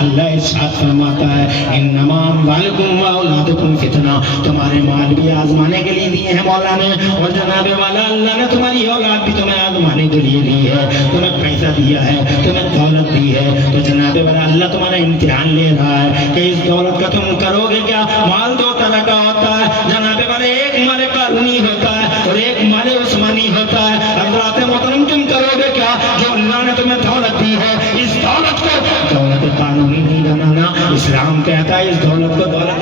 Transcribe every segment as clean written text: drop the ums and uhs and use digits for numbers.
اللہ ارشاد فرماتا ہے انما اموالکم و اولادکم فتنہ، تمہارے مال بھی آزمانے کے لیے دیے ہیں مولا نے، اور جناب والا اللہ نے تمہاری اولاد بھی تمہیں آزمانے کے لیے دی ہے، تمہیں پیسہ دیا ہے، تمہیں دولت دی ہے، تو جناب والا اللہ تمہارا امتحان لے رہا ہے کہ اس دولت کا تم کرو گے کیا۔ مال دو طرح کا ہوتا ہے جناب والا، ایک مال قانونی ہوتا ہے اور ایک مال عثمانی ہوتا ہے۔ حضرات محترم تم کرو گے کیا جو اللہ نے تمہیں دولت دی ہے، اس دولت کو دولت قانونی نہیں بنانا، اسلام کہتا ہے اس دولت کو دولت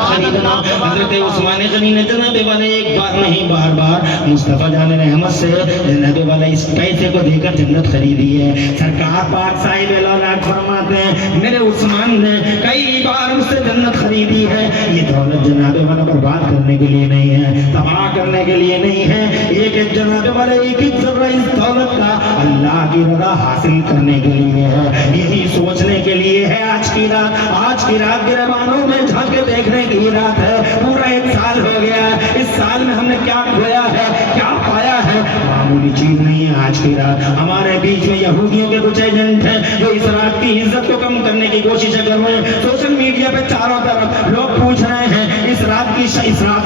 خریدنا۔ حضرت عثمان غنی نے جناب والے ایک بار نہیں بار بار مصطفیٰ جان رحمت سے جناب والے اس پیسے کو دے کر جنت خریدی ہے۔ سرکار پاک صاحب اولاد فرماتے ہیں میرے عثمان نے کئی بار اس سے جنت خریدی ہے، یہ دولت جناب والا برباد کرنے کے لیے نہیں ہے، تباہ کرنے کے لیے نہیں ہے، ایک ایک جناب والے ایک ایک ذرہ اس دولت کا اللہ کی رضا حاصل کرنے کے لیے ہے، یہی سوچنے کے لیے ہے۔ آج کی رات گربانوں میں جھانک کے دیکھنے کی رات ہے، پورا ایک سال ہو گیا ہے، اس سال میں ہم نے کیا کھویا ہے، کیا پایا ہے، معمولی چیز نہیں ہے۔ آج کی رات ہمارے بیچ میں یہودیوں کے کچھ ایجنٹ ہیں جو اس رات کی عزت کو کم کرنے کی کوشش کر رہے ہیں۔ سوشل میڈیا پہ چاروں طرف لوگ پوچھ رہے ہیں اس رات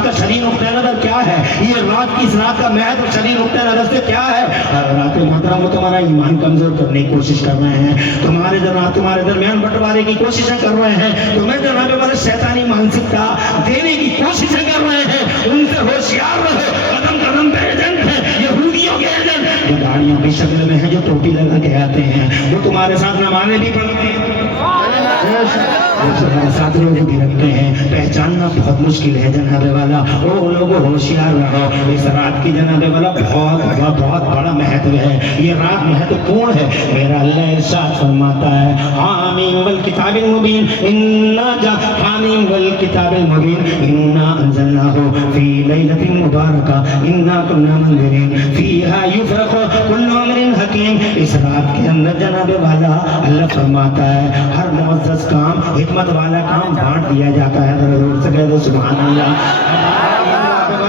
کا شرعی نقطہ نظر کیا ہے، یہ رات کی اس رات کا محض شرعی نقطہ نظر سے کیا ہے۔ رات محترم وہ تمہارا ایمان کمزور کرنے کی کوشش کر رہے ہیں، تمہارے درمیان بٹوارے کی کوششیں کر رہے ہیں، تمہیں جناب والے شیطانی مانسکتا دینے کی کوششیں کر رہے ہیں، ان سے ہوشیار رہو۔ قدم قدم پہ ایجنٹ ہیں، یہودیوں کے ایجنٹ جو گاڑیوں کی شکل میں ہیں، جو ٹوپی لگا کے آتے ہیں، وہ تمہارے ساتھ نمازیں بھی پڑھتے ہیں، ساتھ لوگ بھی رکھتے ہیں، پہچاننا بہت مشکل ہے جناب والا۔ وہ لوگوں ہوشیار رہو، اس رات کی جناب والا بہت بڑا مہتو ہے، یہ رات مہتوپورن ہے۔ میرا اللہ ارشاد فرماتا ہے حامیم والکتاب المبین حامیم والکتاب المبین انا انزلناہ فی لیلۃ مبارکہ انا کنا منذرین فیہا یفرق کل امر حکیم۔ اس رات کے اندر جناب والا اللہ فرماتا ہے ہر معزز کام، حکمت والا کام بانٹ دیا جاتا ہے۔ ضرور سے کہہ دو سبحان اللہ۔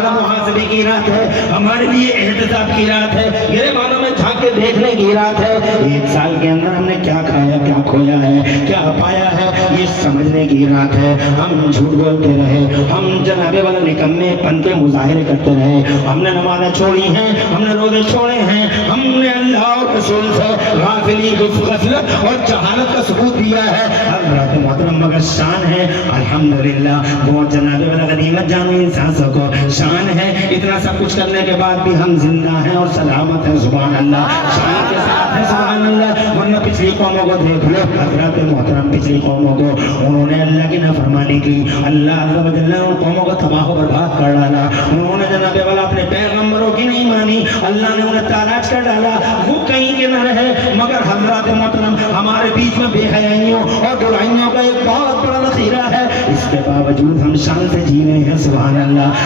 محاسبے کی رات ہے، ہمارے لیے احتساب کی رات ہے، گریبانوں میں جھانک کے دیکھنے کی رات ہے۔ ایک سال کے اندر ہم نے کیا کھایا، کیا کھویا ہے، کیا پایا ہے، یہ سمجھنے کی رات ہے۔ ہم جھوٹ بولتے رہے، ہم جناب والا نکمے پن کے مظاہرے کرتے رہے، ہم نے نمازیں چھوڑی ہیں، ہم نے روزے چھوڑے ہیں، ہم نے اللہ اور رسول سے غافلی غفلت اور جہالت کا ثبوت دیا ہے۔ حضرات محترم مگر شان ہے الحمدللہ، بہت جناب والا غنیمت جانو انسان کو شان ہے، اتنا سب کچھ کرنے کے بعد بھی ہم زندہ ہیں اور سلامت ہیں، سبحان اللہ، شان کے ساتھ ہے، سبحان اللہ۔ ورنہ پچھلی قوموں کو دیکھ لو حضرات محترم، پچھلی قوموں کو انہوں نے اللہ کی نافرمانی کی، اللہ عز و جل نے ان قوموں کو تباہ و برباد کر ڈالا، انہوں نے جناب والا اپنے پیغمبروں کی نہیں مانی، اللہ نے انہیں تاراج کر ڈالا، وہ کہیں کے نہ رہے۔ مگر حضرات محترم ہمارے بیچ میں بے حیائیوں اور برائیوں کا ایک بہت بڑا ذخیرہ ہے، اس کے باوجود ہم شان سے جی رہے ہیں، سبحان اللہ۔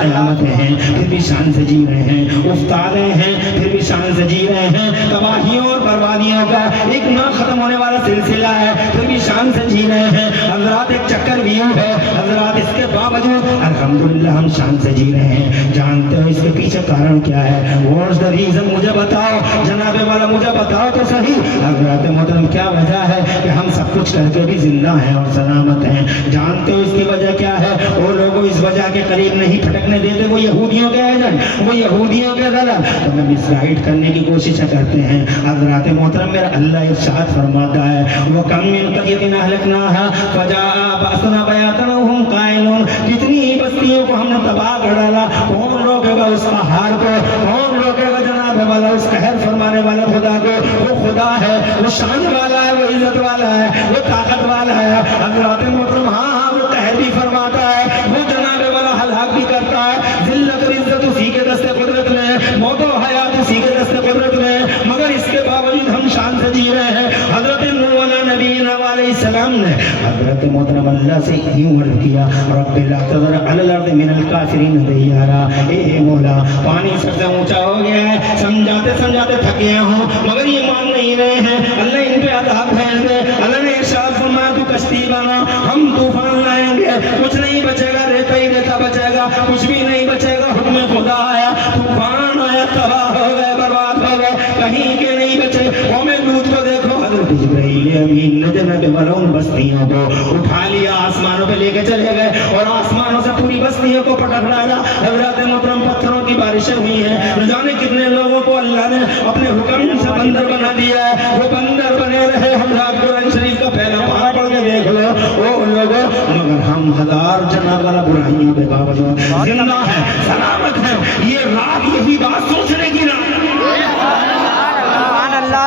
قیامتیں ہیں پھر بھی شان سے جی رہے ہیں، افتادے ہیں پھر بھی شان سے جی رہے ہیں، تباہیوں اور بربادیوں کا ایک نہ ختم ہونے والا سلسلہ ہے، پھر بھی شان سے جی رہے ہیں۔ حضرات ایک چکر ویو ہے حضرات، اس کے باوجود الحمدللہ ہم شان سے جی رہے ہیں۔ جانتے ہو اس کے پیچھے کارن کیا ہے؟ What's the reason? مجھے بتاؤ جناب والا، مجھے بتاؤ تو صحیح حضرات محترم، کیا وجہ ہے کہ ہم سب کچھ کر کے بھی زندہ ہیں اور سلامت ہیں؟ جانتے ہو اس کی وجہ کیا ہے؟ وہ لوگوں اس وجہ کے قریب نہیں پھٹکنے دیتے، وہ یہودیوں کے ایجنٹ، وہ یہودیوں کے غلط ہمیں مس گائیڈ کرنے کی کوشش کرتے ہیں۔ حضرات محترم میرا اللہ ارشاد فرماتا ہے وَكَمْ مِنْ قَرْيَةٍ أَهْلَكْنَاهَا فَجَاءَ بَأْسُنَا بَيَاتًا وَهُمْ قَائِلُونَ، کتنی بستیوں کو ہم نے تباہ کر ڈالا، کون روکے گا اس قہار کو، کون روکے گا جناب والا اس قہر فرمانے والا خدا کو؟ وہ خدا ہے، وہ شان والا ہے، وہ عزت والا ہے، وہ طاقت والا ہے۔ حضرات محترم ہاں وہ قہر بھی فرماتا ہے، وہ جناب والا ہلاک بھی کرتا ہے، ذلت اور عزت اسی کے دست قدرت میں، موت و حیات اسی کے دست قدرت میں، مگر اس کے باوجود ہم شان سے جی رہے ہیں۔ حضرت نوح نبی علیہ السلام نے حضرت محترم اللہ سے یوں عرض کیا رب لا تذر علی الارض من الکافرین دیارا، اے مولا پانی سب سے اونچا ہو گیا ہے، سمجھاتے سمجھاتے تھک گئے ہوں مگر یہ مان نہیں رہے ہیں، اللہ ان پہ عذاب بھیج دے۔ اللہ نے ارشاد فرمایا تو کشتی بنا، ہم طوفان لائیں گے، کچھ نہیں بچے گا، ریتا ہی ریتا بچے گا، کچھ بھی نہیں بچے گا۔ حکم خدا آیا، طوفان آیا، تباہ ہو گئے، برباد ہو گئے، کہیں کے نہیں بچے۔ قوم لوط کو دیکھو، حضرت حضرت جبرائیل امین نے جناب والا ان بستیوں کو اٹھا لیا, آسمانوں پہ لے کے چلے گئے اور آسمانوں سے پوری بستیوں کو پٹک ڈالا. حضرات محترم پتھروں کی بارشیں ہوئی ہیں, نہ جانے کتنے لوگوں کو اللہ نے اپنے حکم سے بندر بنا دیا ہے, وہ بندر بنے رہے. حضرات قرآن شریف کا پہلا پارہ پڑھ کے دیکھ لو وہ لوگوں, مگر ہم ہزار جناب والا برائیوں کے باوجود زندہ ہے, سلامت ہے. یہ رات یہی بات سوچنے کی رات,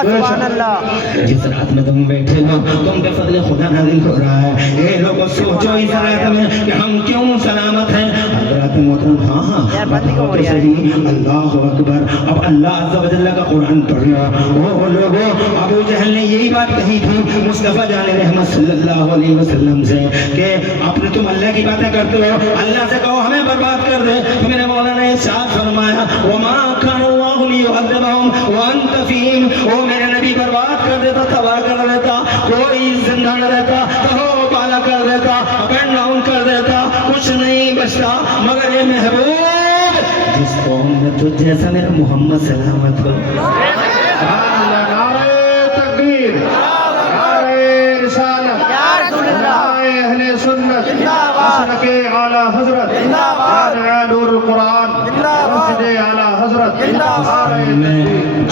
سبحان اللہ. جس رات میں تم بیٹھے ہو تم پہ فضل خدا نازل ہو رہا ہے. اے لوگوں سوچو اس رات میں کہ ہم کیوں سلامت ہیں. حضرات محترم ہاں بتاؤ تو صحیح, اللہ اکبر. اب اللہ عز و جل کا قرآن پڑھ رہا. وہ لوگوں ابو جہل نے یہی بات کہی تھی مصطفیٰ جان رحمت صلی اللہ علیہ وسلم سے کہ اپنے تم اللہ کی باتیں کرتے ہو, اللہ سے کہو ہمیں برباد کر دے. تو میرے مولا نے ارشاد فرمایا وما كان الله ليعذبهم وانت فيهم, وہ میرے نبی برباد کر دیتا, تباہ کر دیتا, کوئی زندہ نہ رہتا, تو بالا کر دیتا, اپن ڈاؤن کر دیتا, کچھ نہیں بچتا. مگر یہ محبوب جس قوم میں تجھ جیسا میرا محمد سلامت ہو. نعرہ تکبیر, نعرہ رسالت, نعرہ اہل سنت, مسلک اعلی حضرت, نعرہ نور القرآن, مسجد اعلی حضرت.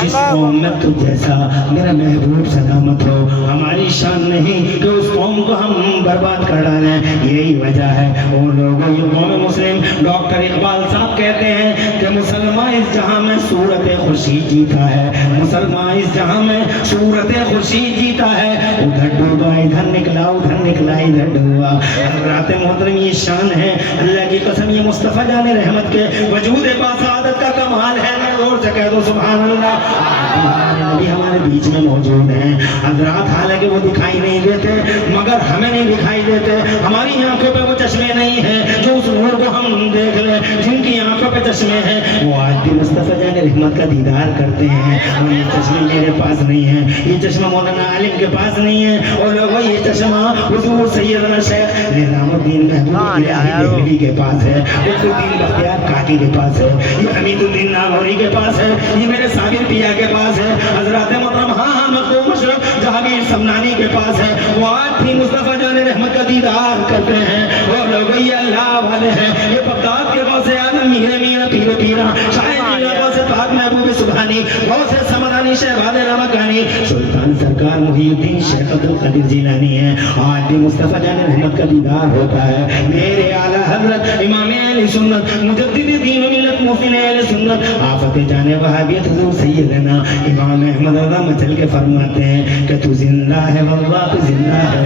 جس قوم میں تو جیسا میرا محبوب سلامت ہو, ہماری شان نہیں کہ اس قوم کو ہم برباد کر ڈالیں. یہی وجہ ہے وہ لوگوں یہ قوم مسلم. ڈاکٹر اقبال صاحب کہتے ہیں کہ مسلمان اس جہاں میں صورت خورشید جیتا ہے, مسلمان اس جہاں میں صورت خورشید جیتا ہے. ادھر ڈوبا ادھر نکلا, ادھر نکلا ادھر ڈوبا. حضرات محترم یہ شان ہے اللہ کی قسم, یہ مصطفیٰ جان رحمت کے وجود باسعادت کا کمال ہے. اور سے کہہ دو سبحان اللہ. ہمارے نبی ہمارے بیچ میں موجود ہیں حضرات, حالانکہ وہ دکھائی نہیں دیتے مگر ہمیں نہیں دکھائی دیتے. ہماری آنکھوں پہ وہ چشمے نہیں ہیں جو اس نور کو ہم دیکھ لیں. جن کی آنکھوں پہ چشمے ہیں وہ آج بھی مصطفیٰ جان رحمت کا دیدار کرتے ہیں. اور یہ چشمے میرے پاس نہیں ہیں, یہ چشمہ مولانا عالم کے پاس نہیں ہے. اور لوگوں یہ چشمہ حضور سیدنا شیخ نظام الدین محمود دہلوی کے پاس ہے, قطب الدین بختیار کاکی کے پاس ہے, یہ حمید الدین ناگوری کے پاس ہے, یہ میرے صابر پیا کے پاس ہے. حضرات محترم ہاں مخدوم مشرف جہانگیر سمنانی کے پاس ہے. وہ آج بھی مصطفیٰ جان رحمت کا دیدار کرتے ہیں. وہ لوگ یہ اللہ والے ہیں. یہ بغداد کے غوث اعظم میرے میاں پیر پیرا شاہد غوث پاک محبوب سبحانی غوث سمدانی شہباز رمکانی سلطان سرکار محی الدین شیخ عبد القادر جیلانی ہے. آج بھی مصطفیٰ جان رحمت کا دیدار ہوتا ہے. میرے اعلیٰ حضرت امام اہل سنت مجدد دین و ملت محسن اہل سنت آفت جانے وہابیت حضور سیدنا امام احمد رضا مچل کے فرماتے ہیں کہ تو زندہ ہے واللہ, تو زندہ ہے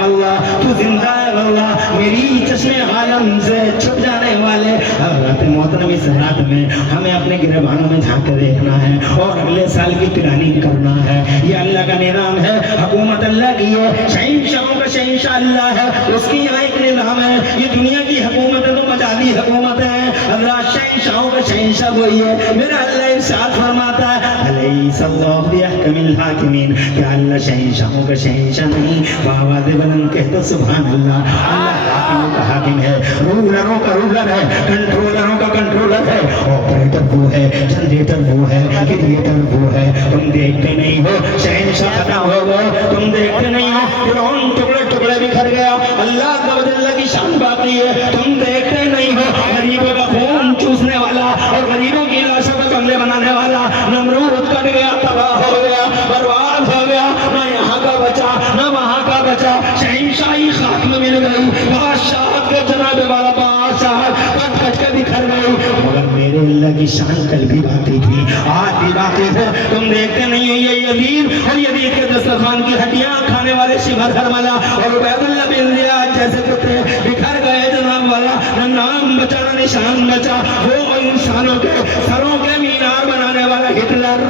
واللہ, تو زندہ ہے واللہ. میری چشمے عالم سے چھپ جانے والے حضرات محترم اس رات میں ہمیں اپنے گریبانوں میں جھانک کے دیکھنا ہے اور اگلے سال کی پلاننگ کرنا ہے. یہ اللہ کا نظام ہے, حکومت اللہ کی ہے, شہنشاہوں کا شہنشاہ اللہ ہے, اس کی یہاں ایک نظام ہے. یہ دنیا کی حکومت ہے تو مجازی حکومت ہے. اللہ شہنشاہوں کا شہنشاہ وہی ہے. میرا اللہ ارشاد فرماتا ہے علیہ اللہ بأحکم الحاکمین, کہ اللہ شہنشاہوں کا شہنشاہ نہیں, بآواز بلند کہہ دو سبحان اللہ. اللہ حاکموں کا حاکم ہے, رولروں کا رولر ہے, کنٹرولروں کا کنٹرولر ہے, آپریٹر وہ ہے, جنریٹر وہ ہے, کریٹر وہ ہے. تم دیکھتے نہیں ہو شہنشاہ ختم ہو گئے, تم دیکھتے نہیں ہو فرعون ٹکڑے ٹکڑے بکھر گیا, اللہ عز و جل کی شان باقی ہے. تم دیکھتے نہیں ہو غریبوں کا خون چوسنے والا اور غریبوں کی لاشوں کا بنگلے بنانے والا نمرود کٹ گیا, تباہ ہو گیا, برباد ہو گیا. نہ یہاں کا بچا نہ وہاں کا بچا, شہنشاہی خاک میں مل گئی, بادشاہت کے جناب والا بادشاہت کٹ کٹ کے بکھر گئی. مگر میرے اللہ کی شان کل بھی باقی تھی, آج بھی باقی ہے. تم دیکھتے نہیں ہو یہ یزید اور یزید کے دسترخوان کی ہڈیاں کھانے والے شیبہ ہرملا اور عبید اللہ بن زیاد جیسے کتے بکھر گئے جناب والا. نہ نام بچا نہ نشان بچا. وہ انسانوں کے سروں کے مینار بنانے والا ہٹلر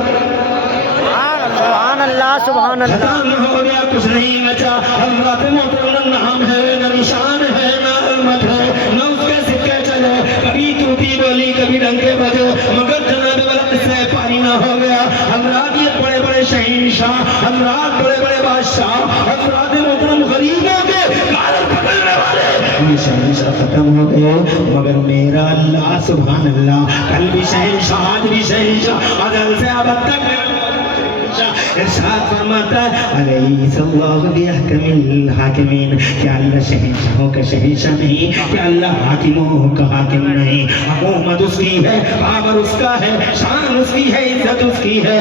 سبحان اللہ, سبحان اللہ. ختم ہو گیا, کچھ نہیں بچا. حضرات محترم نہ نام ہے نہ نشان ہے نہ علمت ہے, نہ اس کے سکے چلے, کبھی ٹوٹی بولی کبھی ڈنکے بجے, مگر جناب والا سے پاری نہ ہو گیا. حضرات یہ بڑے بڑے شہنشاہ, حضرات بڑے بڑے بادشاہ, حضرات محترم غریبوں کے کالر پکڑنے والے, یہ شہنشاہ ختم ہو گئے. مگر میرا اللہ سبحان اللہ کل بھی شہنشاہ, آج بھی شہنشاہ, ازل سے ابد تک ارشاد فرماتا ہے علیہ اللہ بیحکم الحاکمین، کیا اللہ شہنشاہوں کا شہنشاہ نہیں؟ کیا اللہ حاکموں کا حاکم نہیں؟ حکومت اس کی ہے، پاور اس کا ہے، شان اس کی ہے، عزت اس کی ہے۔